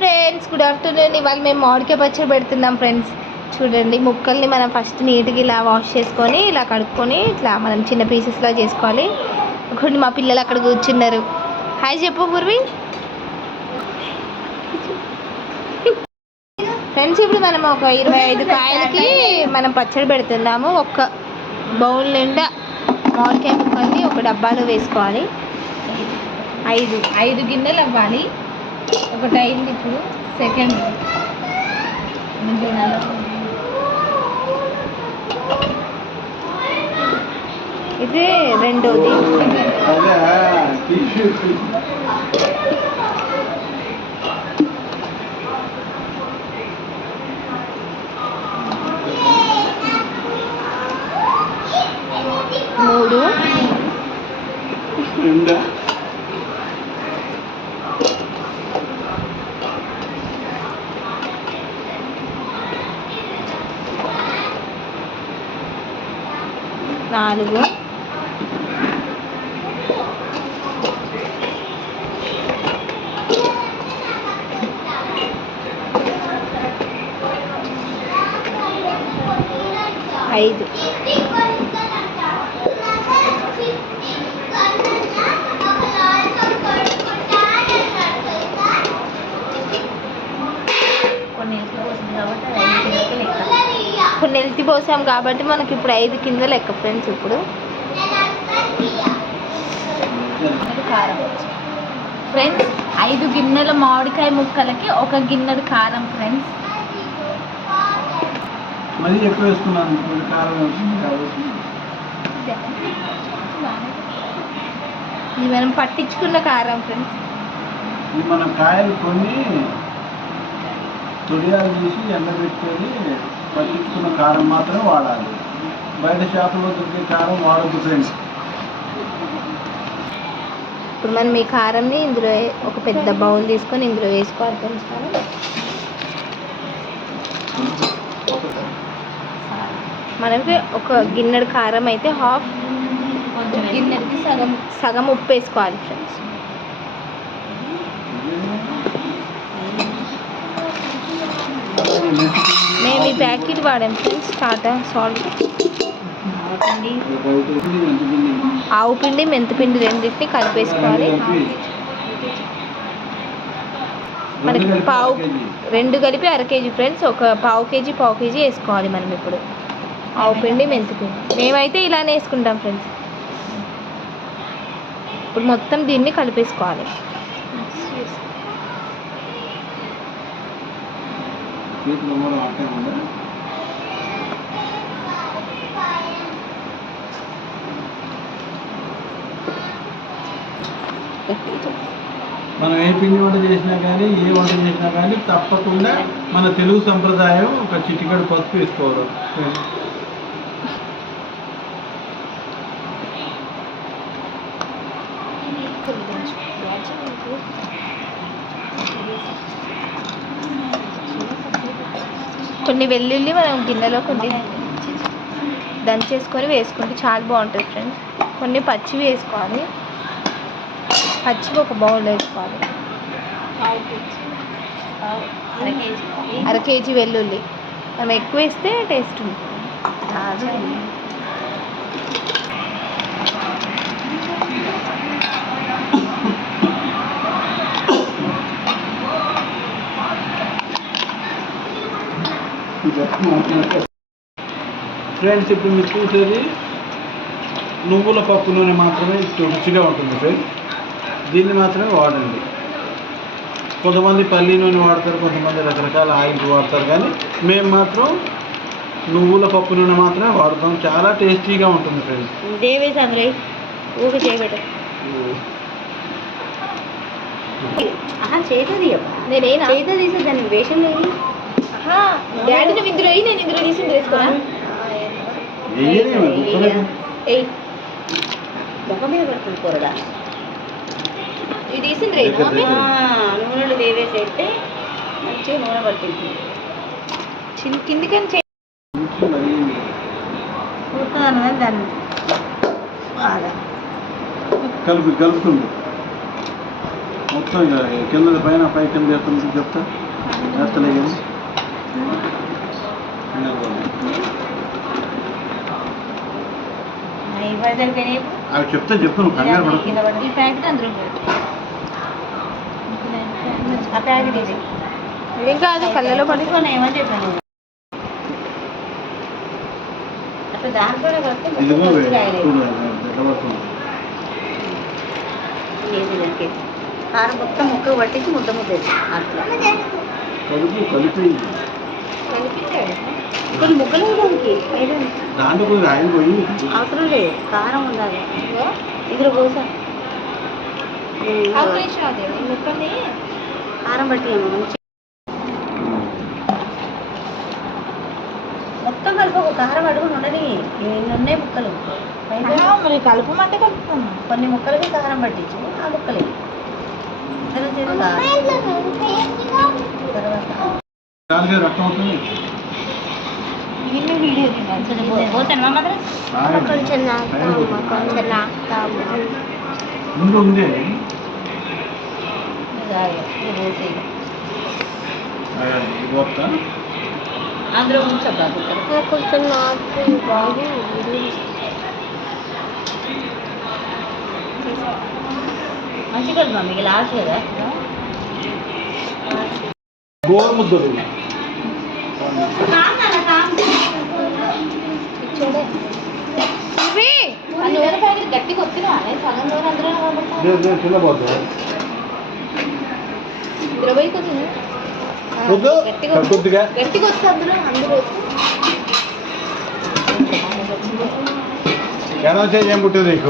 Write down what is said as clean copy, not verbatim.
Friends, good afternoon. ఇవాళ మేము మామిడికాయ పచ్చడి పెడుతున్నాం ఫ్రెండ్స్. చూడండి, ముక్కల్ని మనం ఫస్ట్ నీట్గా ఇలా వాష్ చేసుకొని ఇలా కడుక్కొని ఇట్లా మనం చిన్న పీసెస్లా చేసుకోవాలి. కొన్ని మా పిల్లలు అక్కడ కూర్చున్నారు. హాయ్ చెప్పు పూర్వి. ఫ్రెండ్స్, ఇప్పుడు మనం ఒక 25 కాయలకి మనం పచ్చడి పెడుతున్నాము. ఒక బౌల్ నిండా మామిడికాయ ముక్కల్ని ఒక డబ్బాలో వేసుకోవాలి. 5 గిన్నెలు అవ్వాలి. ఒకటి అయింది, ఇప్పుడు సెకండ్. ఇది రెండోది. మూడు. 4. 5. కొన్ని ఎల్తి పోసాం కాబట్టి మనకి ఇప్పుడు 5 కింద లెక్క ఫ్రెండ్స్. ఇప్పుడు కారం ఫ్రెండ్స్, 5 గిన్నెల మామిడికాయ ముక్కలకి 1 గిన్నెడు కారం ఫ్రెండ్స్. ఇది మనం పట్టించుకున్న కారం ఫ్రెండ్స్. మనం కాయలు కొన్ని తొడియాలు తీసి ఎండబెట్టుకొని పట్టించుకున్న కారం మాత్రమే వాడాలి. బయట షాపులో దొరికే కారం వాడద్దు ఫ్రెండ్స్. ఇప్పుడు మనం ఈ కారంని ఇందులో ఒక పెద్ద బౌల్ తీసుకొని ఇందులో వేసుకోవాలి ఫ్రెండ్స్. మనకి ఒక గిన్నెడు కారం అయితే హాఫ్ గిన్నెడికి సగం ఉప్పు వేసుకోవాలి ఫ్రెండ్స్. మేము ఈ ప్యాకెట్ వాడాం ఫ్రెండ్స్. టాటా సాల్ట్, ఆవు పిండి, మెంతిపిండి రెండింటిని కలిపేసుకోవాలి. మనకి రెండు కలిపి 1/2 కేజీ ఫ్రెండ్స్. ఒక పావు కేజీ వేసుకోవాలి మనం ఇప్పుడు ఆవు పిండి, మెంతిపిండి. మేమైతే ఇలానే వేసుకుంటాం ఫ్రెండ్స్. ఇప్పుడు మొత్తం దీన్ని కలిపేసుకోవాలి. మనం ఏ పిండి వంట చేసినా కానీ ఏ వంట చేసినా కానీ తప్పకుండా మన తెలుగు సంప్రదాయం ఒక చిటికెడు పసుపు వేసుకోవాలి. కొన్ని వెల్లుల్లి మనం గిన్నెలో కొన్ని దంచేసుకొని వేసుకుంటే చాలా బాగుంటుంది ఫ్రెండ్స్. కొన్ని పచ్చివి వేసుకోవాలి. పచ్చివి ఒక బౌల్ వేసుకోవాలి. 1/2 కేజీ వెల్లుల్లి. మనం ఎక్కువ వేస్తే టేస్ట్ ఉంటుంది. ఫ్రెండ్స్, ఇప్పుడు మీరు చూసేది నువ్వుల పప్పు నూనె మాత్రమే రుచిగా ఉంటుంది ఫ్రెండ్స్. దీన్ని మాత్రమే వాడండి. కొంతమంది పల్లి నూనె వాడతారు, కొంతమంది రకరకాల ఆయిల్ వాడతారు, కానీ మేము మాత్రం నువ్వుల పప్పు నూనె మాత్రమే వాడతాం. చాలా టేస్టీగా ఉంటుంది ఫ్రెండ్స్. చేత తీసే దానికి వేషం లేదు. డాడీ నువ్వు ఇందులో నేను ఇందులో తీసి వేసుకోనా? మీద పడుతుంది కూరగా. ఇది తీసింది నూనెలు దేవేసేస్తే మంచిగా నూనె పడుతుంది. కిందికని దాన్ని బాగా కలుపుతుంది. మొత్తం ఇక కింద పైన పై కింద ఎత్తుంది చెప్తా ఎత్తలేదు అవి చెప్తే చెప్పు నువ్వు కంగారు పడకు. ఈ ప్యాకెట్ అందరూ పెట్టు. ఆ ప్యాకెట్ ఇది ఏం కాదు కళ్ళలో పడి ఏమని చెప్పాను అట్లా దాంట్లోనే పడితే ఇదిగో మొత్తం చూడు కాయలేదు. ఎట్లా పడుతుంది ఏది దానికి కారం మొత్తం ముక్క పట్టించి ముద్ద ముద్ద వేసి అట్లా కలుపు కలిపి కలిపించాడు. కొన్ని ముక్కలు దానికి దాంట్లో కొద్దిగా ఆయిల్ పోయి అవసరం లేదు కారం ఉండాలి ఇందులో పోసా అవకాశం అదే ఈ ముక్కల్ని కారం పట్టి మంచి మొత్తం కలిపి కారం అడుగుని ఉండని ఎన్ని ఉన్నాయి ముక్కలు పైన మరి కలుపుమంటే కలుపుతాను. కొన్ని ముక్కలకి కారం పట్టించు ఆ ముక్కలు తర్వాత దానికి రక్తం అవుతుంది ఇన్ని వీడియో తిన్నాను. పోతాను మా మాత్రం కొంచెం నాకుతాము కొంచెం నాకుతాము. ముందు ఉంది పోతా అందులో ఉంచబాదు కొంచెం నాకు బాగు మంచి కదా మమ్మీకి లాస్ట్ కదా గోరు ముద్దలు ఇవి ఆ నూనె ప్యాకెట్ గట్టిగా వచ్చినా సగం నూనె అందులో లేదు చిన్న పోతా ఇందులో పోయి కొంచెం వద్దు గట్టిగా కొద్దిగా గట్టిగా వస్తే అందులో ఎలా వచ్చేది ఏం పుట్టేది నీకు